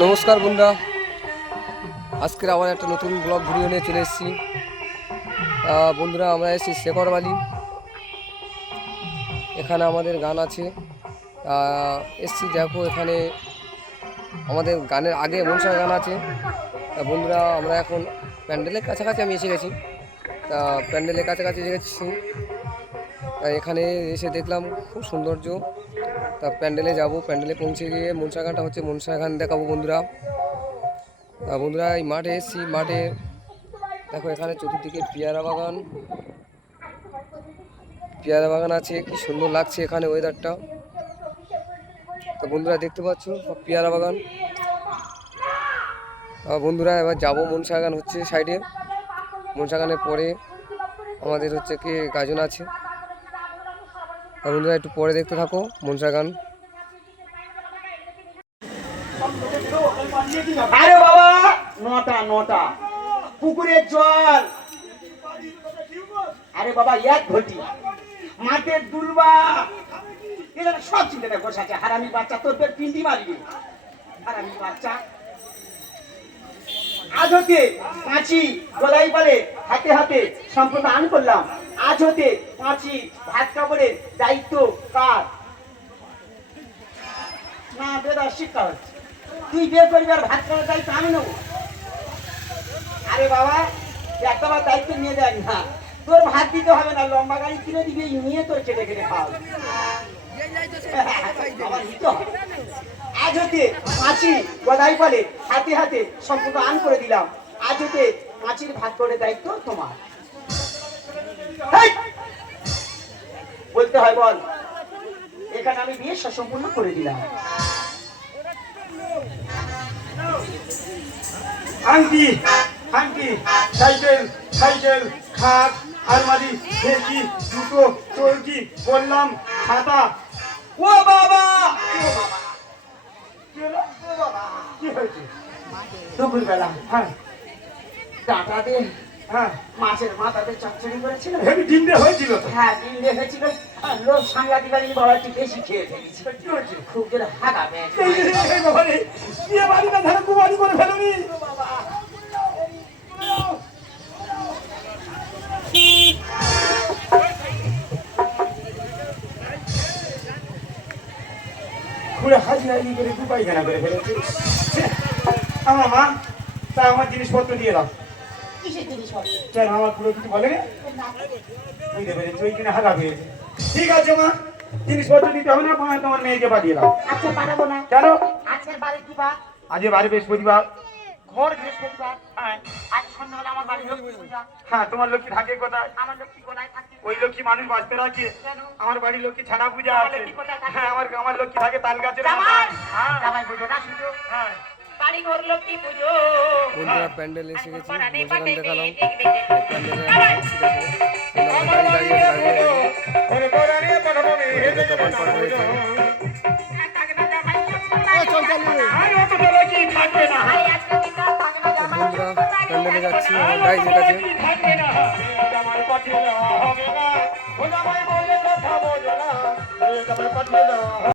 নমস্কার বন্ধুরা। আজকের আবার একটা নতুন ব্লগ ভিডিও নিয়ে চলে এসেছি। বন্ধুরা, আমরা এসেছি শেখর বালি এখানে আমাদের গান আছে। এসছি, দেখো, এখানে আমাদের গানের আগে মনসার গান আছে। বন্ধুরা, আমরা এখন প্যান্ডেলের কাছাকাছি আমি এসে গেছি। তা প্যান্ডেলের কাছাকাছি এসে গেছি। এখানে এসে দেখলাম, খুব সৌন্দর্য। তা প্যান্ডেলে যাব। প্যান্ডেলে পৌঁছে গিয়ে মনসা গানটা হচ্ছে মনসা গান দেখাবো বন্ধুরা। তা বন্ধুরা, এই মাঠে এসেছি, মাঠে দেখো এখানে চতুর্দিকে পেয়ারা বাগান। পেয়ারা বাগান আছে, কি সুন্দর লাগছে এখানে ওয়েদারটা তো বন্ধুরা, দেখতে পাচ্ছ সব পেয়ারা বাগান। বন্ধুরা, এবার যাব মনসা গান হচ্ছে সাইডে। মনসা গানের পরে আমাদের হচ্ছে কি গাজন আছে। বন্ধুরা, একটু পরে দেখতে থাকো, মনসা গান। পুকুরের জল। আরে বাবা এক ঘটি। মাঠের দুলবা। এখানে সব চিন্তাটা বসাচ্ছে হারামি বাচ্চা, তোর পেট পিন্ডি মারবি। হারামি বাচ্চা। আজ হতে পাঁচি গলাই বলে হাতে হাতে সম্পূর্ণ আন করলাম। আজ হতে পাঁচি ভাত কাপড়ের দায়িত্ব কার? না বেদার শিক্ষা হচ্ছে। তুই বিয়ে করবি আর ভাত খাওয়ার দায়িত্ব আমি নেব। আরে বাবা একবার দায়িত্ব নিয়ে দেয় না। তোর ভাত দিতে হবে না, লম্বা গাড়ি কিনে দিবি, নিয়ে তোর কেটে কেটে হবে। আজ হতে পাঁচি গদাই বলে হাতে হাতে সম্পূর্ণ আন করে দিলাম। আজ হতে পাঁচির ভাত করে দায়িত্ব তোমার। বলতে হয় বল। এখানে আমি বিয়ে সম্পূর্ণ করে দিলাম। আংটি আংটি সাইকেল সাইকেল খাট আলমারি ফেরকি জুতো চৌকি বললাম খাতা। ও বাবা! কি হয়েছে? দুপুর বেলা হ্যাঁ। ডাটা দিয়ে হ্যাঁ। মাছের মাথাতে চচ্চড়ি করেছিল। হেবি ডিমে হয়েছিল হ্যাঁ ডিম দিয়ে হয়েছিল। লোক সাংঘাতিক বাবা একটু বেশি খেয়ে ফেলেছি। খুব জোরে বিয়ে বাড়ি না ধারে কুমারি করে ফেলুনি? খুলে হাজি হাজি করে দু পায়খানা করে ফেলেছে। আমার মা তা আমার জিনিসপত্র দিয়ে দাও। কেন আমার পুরো কিছু বলে বুঝতে পেরেছি? ওই কিনে হাগা পেয়েছে ঠিক আছে মা। জিনিসপত্র দিতে হবে না মা তোমার মেয়েকে পাঠিয়ে দাও। আচ্ছা পাঠাবো না। কেন? আজকের বাড়ি কি বার? আজকে বাড়ি বৃহস্পতিবার। ঘর বৃহস্পতিবার। হ্যাঁ। আজ সন্ধ্যাবেলা আমার বাড়ি লক্ষ্মী পূজা। হ্যাঁ তোমার লক্ষ্মী থাকে কোথায়? আমার লক্ষ্মী কোনায় থাকে। ওই লক্ষ্মী মানুষ বাঁচতে রাখে। কেন? আমার বাড়ির লক্ষ্মী ছাড়া পূজা আছে। কোথায়? হ্যাঁ আমার আমার লক্ষ্মী থাকে তাল গাছের হ্যাঁ। জামাই বুঝো না শুধু হ্যাঁ। বাড়ি ঘর লক্ষ্মী পুজো। বন্ধুরা প্যান্ডেল এসে গেছি। দেখালাম। প্যান্ডেলে হেদে দোকান পাড়া হয়েছে বন্ধুরা প্যান্ডেলে যাচ্ছি গাইজের কাছে কথা